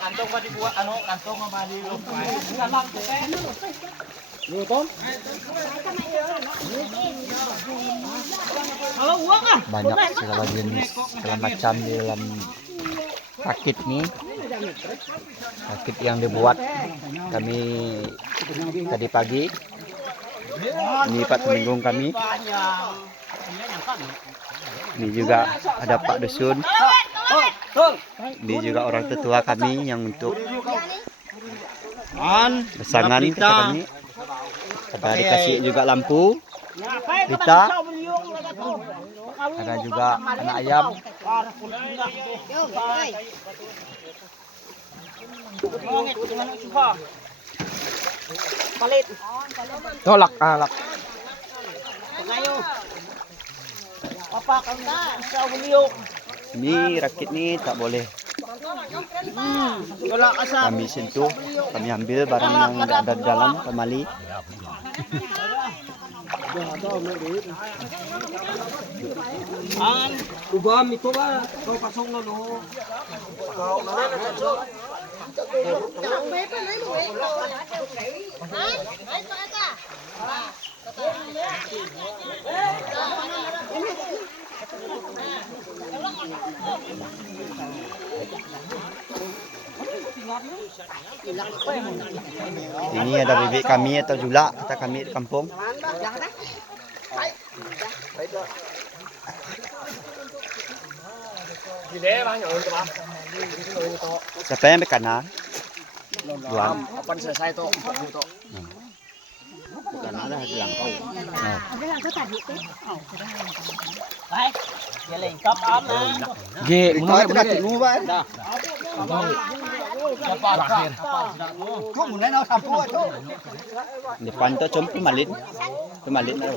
kantong ba di buat kantong ba di lupa. Dalam tu kan. Lu Tom. Kalau uang ah. Banyak segala jenis, segala macam di dalam rakit ini. Rakit yang dibuat kami tadi pagi. Ini Pak Temenggung kami. Ini juga ada Pak Dusun. Ini juga orang tetua kami yang untuk pasangan kata kami. Ada dikasih juga lampu. Kita ada juga anak ayam. Tolak alak. Ini rakit ni tak boleh kami sentuh, kami ambil barang yang ada di dalam kembali. Ubam itu ba kau pasong na no. Ini ada bibik kami atau julak kata kami di kampung. Siapa yang berkanan? Duan. Kapan selesai to? Bukan ada hilang kau. Ada lang ko tadi tu. Baik. Dia lengkap aman. Ge, mulai dah tunggu ba? Dah. Siapa akhir? Kau mulai nak sampu tu. Depan tu com pemalit. Pemalit na.